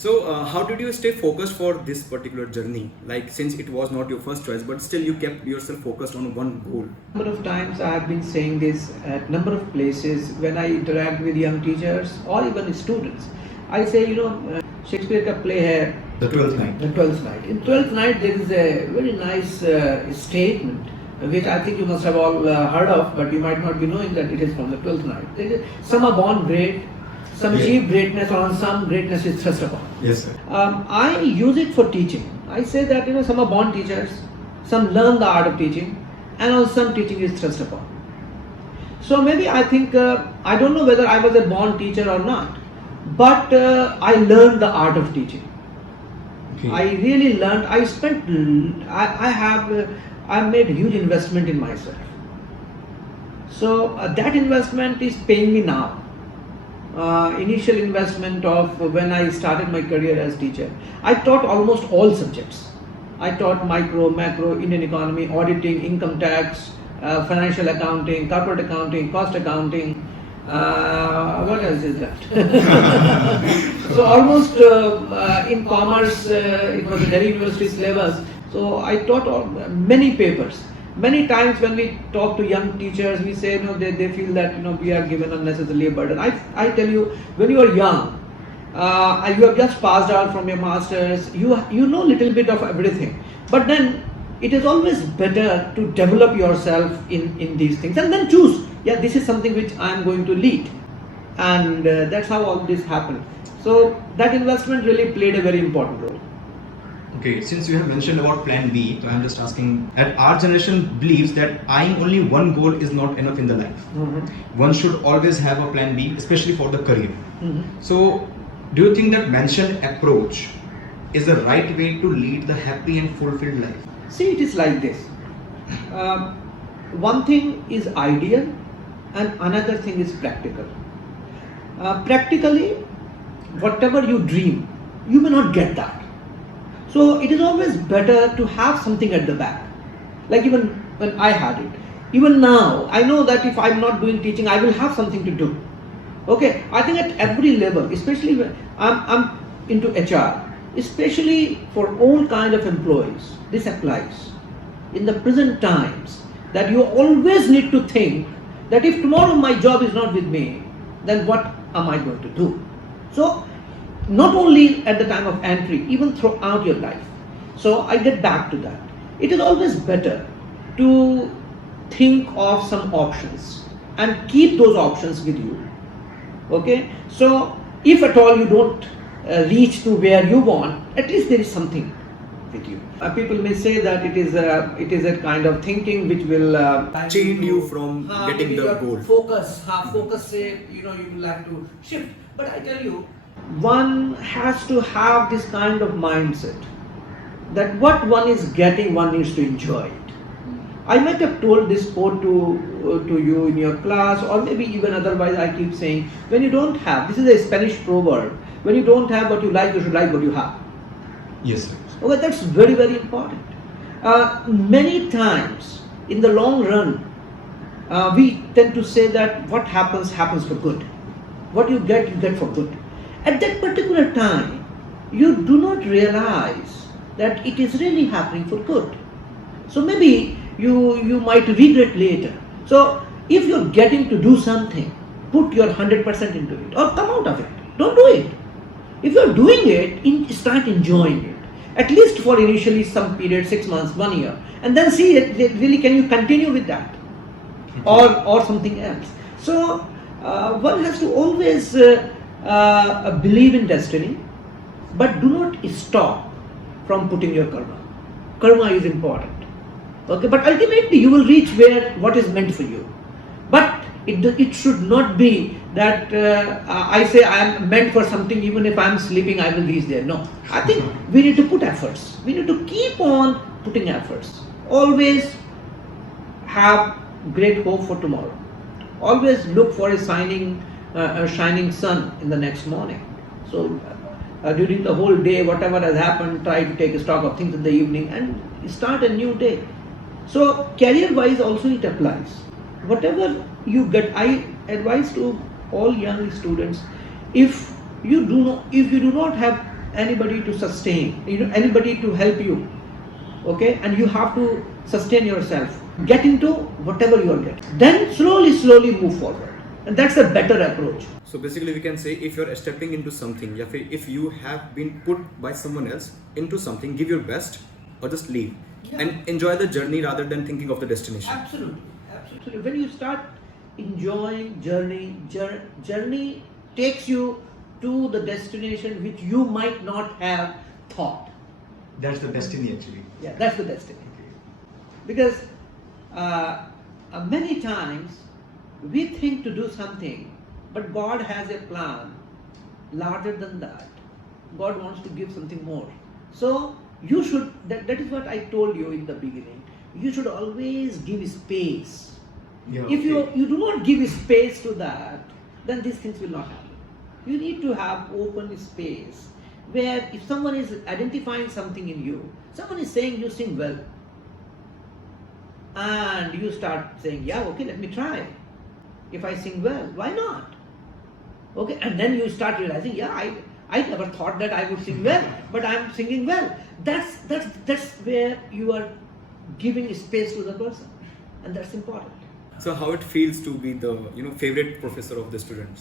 So, how did you stay focused for this particular journey? Like, since it was not your first choice, but still you kept yourself focused on one goal. Number of times I have been saying this at number of places when I interact with young teachers or even students. I say, Shakespeare ka play hai The 12th night. The 12th Night. In 12th Night there is a very nice statement which I think you must have all heard of, but you might not be knowing that it is from the 12th Night. There is, some are born great, some achieve greatness, or on some greatness is thrust upon. Yes, sir. I use it for teaching. I say that some are born teachers, some learn the art of teaching, and on some teaching is thrust upon. So maybe I think, I don't know whether I was a born teacher or not, but I learned the art of teaching. Okay. I really learned. I made huge investment in myself. So that investment is paying me now. Initial investment of when I started my career as teacher, I taught almost all subjects. I taught micro, macro, Indian economy, auditing, income tax, financial accounting, corporate accounting, cost accounting. What else is left? So almost in commerce, it was a Delhi University syllabus. So I taught many papers. Many times when we talk to young teachers, we say, they feel that we are given unnecessarily a burden. I tell you, when you are young, you have just passed out from your masters, you know little bit of everything. But then it is always better to develop yourself in these things and then choose. Yeah, this is something which I am going to lead, and that's how all this happened. So that investment really played a very important role. Okay, since you have mentioned about plan B, so I'm just asking that our generation believes that eyeing only one goal is not enough in the life. Mm-hmm. One should always have a plan B, especially for the career. Mm-hmm. So, do you think that mentioned approach is the right way to lead the happy and fulfilled life? See, it is like this. One thing is ideal and another thing is practical. Practically, whatever you dream, you may not get that. So it is always better to have something at the back. Like even when I had it. Even now, I know that if I'm not doing teaching, I will have something to do. Okay, I think at every level, especially when I'm into HR, especially for all kind of employees, this applies. In the present times, that you always need to think that if tomorrow my job is not with me, then what am I going to do? So, not only at the time of entry, even throughout your life. So I get back to that. It is always better to think of some options and keep those options with you. Okay? So if at all you don't reach to where you want, at least there is something with you. People may say that it is a kind of thinking which will Chain you from getting the goal. Focus say, you will have to shift. But I tell you, one has to have this kind of mindset that what one is getting, one needs to enjoy it. I might have told this quote to you in your class, or maybe even otherwise. I keep saying, when you don't have, this is a Spanish proverb, when you don't have what you like, you should like what you have. Yes, sir. Okay, that's very, very important. Many times in the long run, we tend to say that what happens for good. What you get for good. At that particular time, you do not realize that it is really happening for good. So maybe you might regret later. So if you're getting to do something, put your 100% into it or come out of it. Don't do it. If you're doing it, start enjoying it. At least for initially some period, 6 months, 1 year. And then see it, really can you continue with that or something else. So one has to always believe in destiny, but do not stop from putting your karma. Karma is important. Okay, but ultimately you will reach what is meant for you. But it should not be that I say I am meant for something, even if I am sleeping I will reach there. No, I think we need to put efforts. We need to keep on putting efforts. Always have great hope for tomorrow. Always look for a shining sun in the next morning. So during the whole day, whatever has happened, try to take stock of things in the evening and start a new day. So career wise also it applies. Whatever you get, I advise to all young students, if you do not have anybody to sustain, anybody to help you. Okay, and you have to sustain yourself. Get into whatever you are getting. Then slowly move forward, and that's a better approach. So basically, we can say if you're stepping into something, if you have been put by someone else into something, give your best or just leave and enjoy the journey rather than thinking of the destination. Absolutely. When you start enjoying journey takes you to the destination which you might not have thought. That's the destiny actually. Yeah, that's the destiny. Because many times we think to do something, but God has a plan larger than that. God wants to give something more. So you should, that is what I told you in the beginning, you should always give space. Yeah, If you do not give space to that, then these things will not happen. You need to have open space where if someone is identifying something in you, someone is saying you sing well, and you start saying, yeah, okay, let me try. If I sing well, why not? Okay, and then you start realizing, yeah, I never thought that I would sing well, but I'm singing well. That's where you are giving space to the person, and that's important. So how it feels to be the favorite professor of the students?